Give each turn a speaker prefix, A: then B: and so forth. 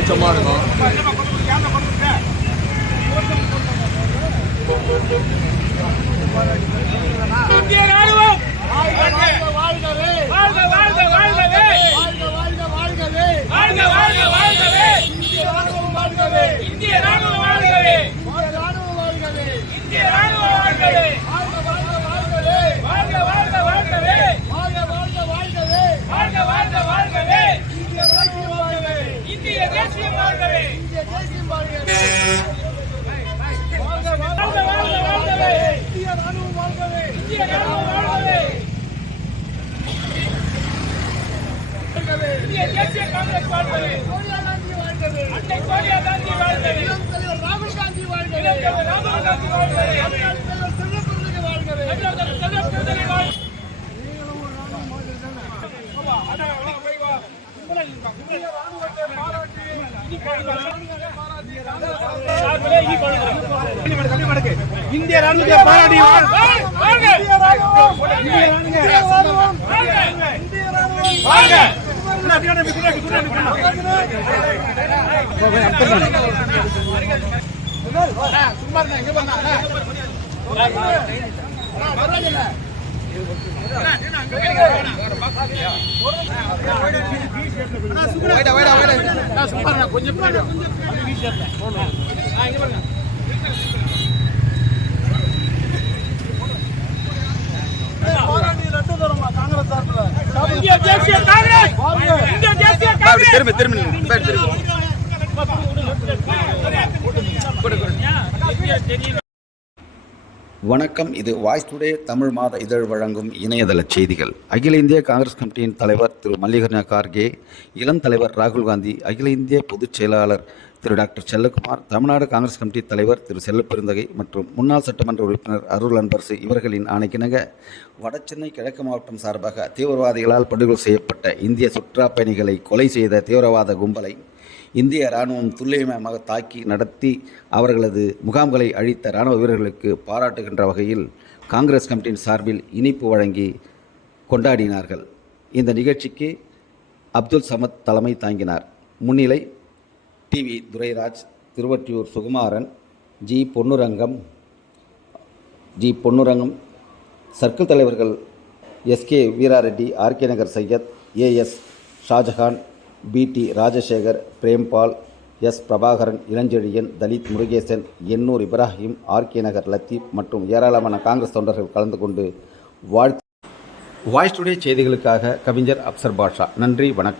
A: வெளிச்சமாக
B: இருக்கும் இந்திய ராணுவம் வாழ்கவே
A: இந்திய ராணுவம் வாழ்கவே.
B: தேசிய காங்கிரஸ் வாழ்ந்தது அன்னை சோனியா காந்தி வாழ்ந்தது ராகுல் காந்தி வாழ்ந்தது ராகுல் காந்தி வாழ்ந்தது பாராட்டி
C: இந்திய ராணுவத்தை பாராட்டி வாழ்.
B: வாழ்க! வாழ்க!
C: இந்திய ராணுவம்.
B: வாழ்க!
C: வாழ்க.
B: வாழ்க!
C: அண்ணா, பின்னாடி, பின்னாடி, பின்னாடி, பின்னாடி.
B: இந்திய தேசிய காங்கிரஸ் இந்திய தேசிய காங்கிரஸ்
D: திரும்பி திரும்பி நில்லு. வணக்கம். இது வாய்ஸ் டுடே தமிழ் மாத இதழ் வழங்கும் இணையதள செய்திகள். அகில இந்திய காங்கிரஸ் கமிட்டியின் தலைவர் திரு மல்லிகார்ஜுன கார்கே இளம் தலைவர் ராகுல் காந்தி அகில இந்திய பொதுச் செயலாளர் Thiru doctor Chellakumar Tamil Nadu Congress committee தலைவர் திரு செல்லப்பெருந்தகை மற்றும் முன்னாள் சட்டமன்ற உறுப்பினர் அருள் அன்பரசு இவர்களின் ஆணைக்கிணங்க வடசென்னை கிழக்கு மாவட்டம் சார்பாக தீவிரவாதிகளால் படுகொலை செய்யப்பட்ட இந்திய சுற்றுலாப் பயணிகளை கொலை செய்த தீவிரவாத கும்பலை இந்திய இராணுவம் துல்லியமாக தாக்கி நடத்தி அவர்களது முகாம்களை அழித்த இராணுவ வீரர்களுக்கு பாராட்டுகின்ற வகையில் காங்கிரஸ் கமிட்டியின் சார்பில் இனிப்பு வழங்கி கொண்டாடினார்கள். இந்த நிகழ்ச்சிக்கு அப்துல் சமத் தலைமை தாங்கினார். முன்னிலை T V Durairaj Thiruvottiyur Sukumaran G Ponnurangam G Ponnurangam circle தலைவர்கள் S K Veerareddy R K Nagar Syed A S Shahjahan P D Rajasekar Prempal S. Prabhakaran Ilanchezhiyan Dalit Murugesan Ennore Ibrahim R K Nagar Latheef மற்றும் ஏராளமான காங்கிரஸ் தொண்டர்கள் கலந்து கொண்டு வாழ்த்து. Voice today செய்திகளுக்காக கவிஞர் அப்சர் பாஷா நன்றி வணக்கம்.